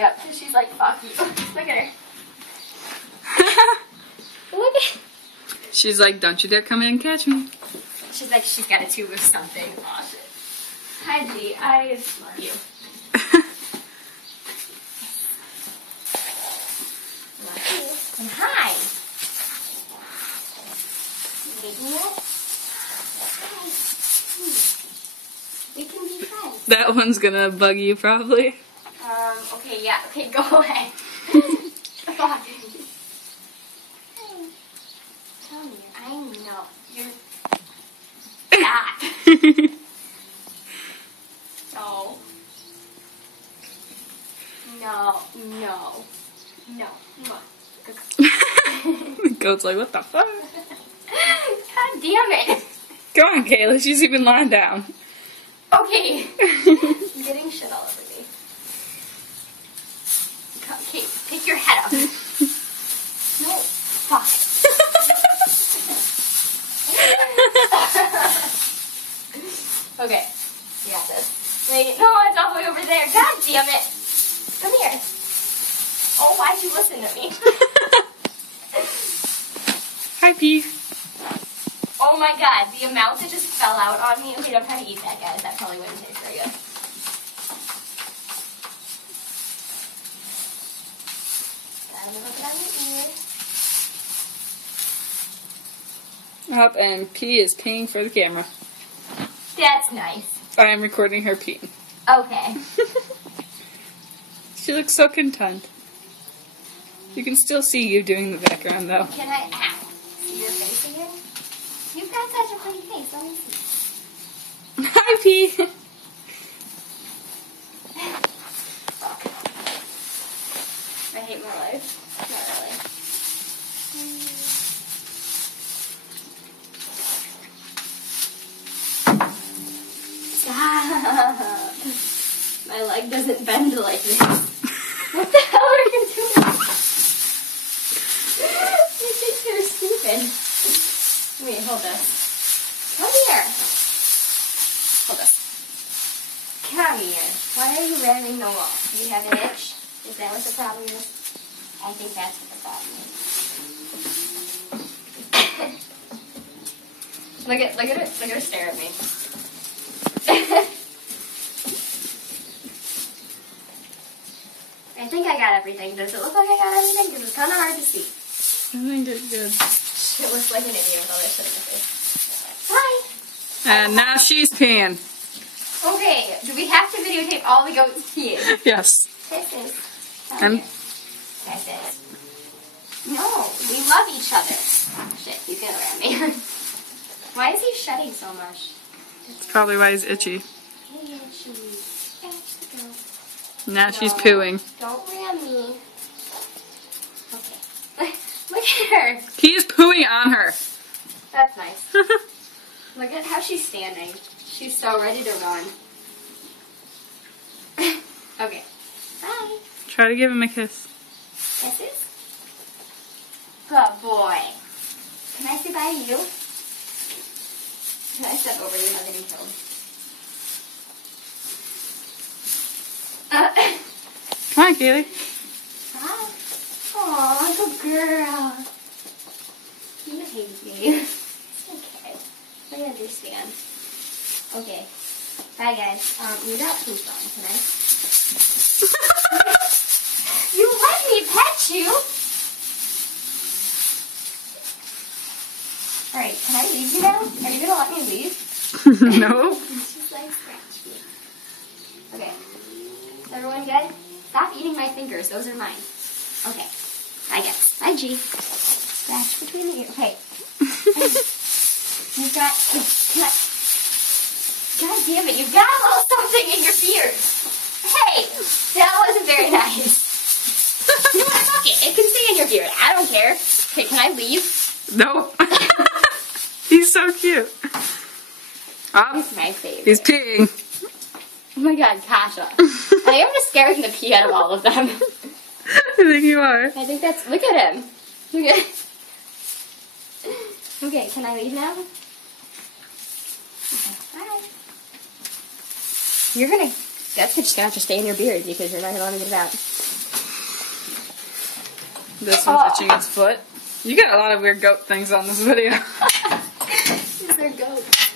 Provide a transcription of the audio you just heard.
Yep, she's like, fuck you. Look at her. Look at her. She's like, don't you dare come in and catch me. She's like, she's got a tube of something. Aw, shit. Hi, G. I love you. Love you. And hi. You making it? Hi. We can be friends. That one's gonna bug you probably. Okay, yeah. Okay, go away. Fuck. Tell me, I know. You're... Stop. No. The goat's like, what the fuck? God damn it. Come on, Kayla, she's even lying down. Okay. I'm getting shit all over me. Okay, pick your head up. No. Fuck. Okay. You got this. Wait, no, it's all the way over there. God damn it. Come here. Oh, why'd you listen to me? Hi, P. Oh my god, the amount that just fell out on me. Okay, don't try to eat that, guys. That probably wouldn't taste very good. Got a little bit on your ear. Up, and P is peeing for the camera. That's nice. I am recording her peeing. Okay. She looks so content. You can still see you doing the background, though. Can I see your face again? You've got such a pretty face. Let me see. Hi, P. Fuck. I hate my life. Not really. Stop. My leg doesn't bend like this. What the hell are you doing? You think you're stupid. Wait, hold this. Come here. Hold this. Come here. Why are you ramming the wall? Do you have an itch? Is that what the problem is? I think that's what the problem is. Look at her stare at me. I think I got everything. Does it look like I got everything? Because it's kind of hard to see. I think it's good. It looks like an idiot with all that shit in my face. Hi. And now she's peeing. Okay, do we have to videotape all the goats peeing? Yes. Kisses. And Kisses. No, we love each other. Shit, he's gonna ram me. Why is he shedding so much? that's probably why he's itchy. Itchy. Now she's pooing. Don't ram me. Okay. Look at her. He is pooing on her. That's nice. Look at how she's standing. She's so ready to run. Okay. Bye. Try to give him a kiss. Kisses? Good boy. Can I say bye to you? Can I step over you? I'm getting killed. Come on, Kaylee. Hi. Aw, good girl. You hate me. It's okay. I understand. Okay. Bye, guys. We got poop on tonight. You let me pet you? Alright, can I leave you now? Are you gonna let me leave? No. She's like, scratch me. Okay. Is everyone good? Stop eating my fingers. Those are mine. Okay. Bye, guys. Bye, G. Scratch between the ears. Okay. You've got... God damn it. You've got a little something in your beard. Hey! That wasn't very nice. You know what? Fuck it. It can stay in your beard. I don't care. Okay, can I leave? No. He's so cute. Oh, He's my favorite. he's peeing. Oh my god, Kasha. I am just scaring the pee out of all of them. I think you are. I think that's... Look at him. Look at... Okay, can I leave now? Okay, bye. You're gonna... That's just gonna have to stay in your beard because you're not gonna let me get it out. This one's itching its foot. You got a lot of weird goat things on this video. These are goats.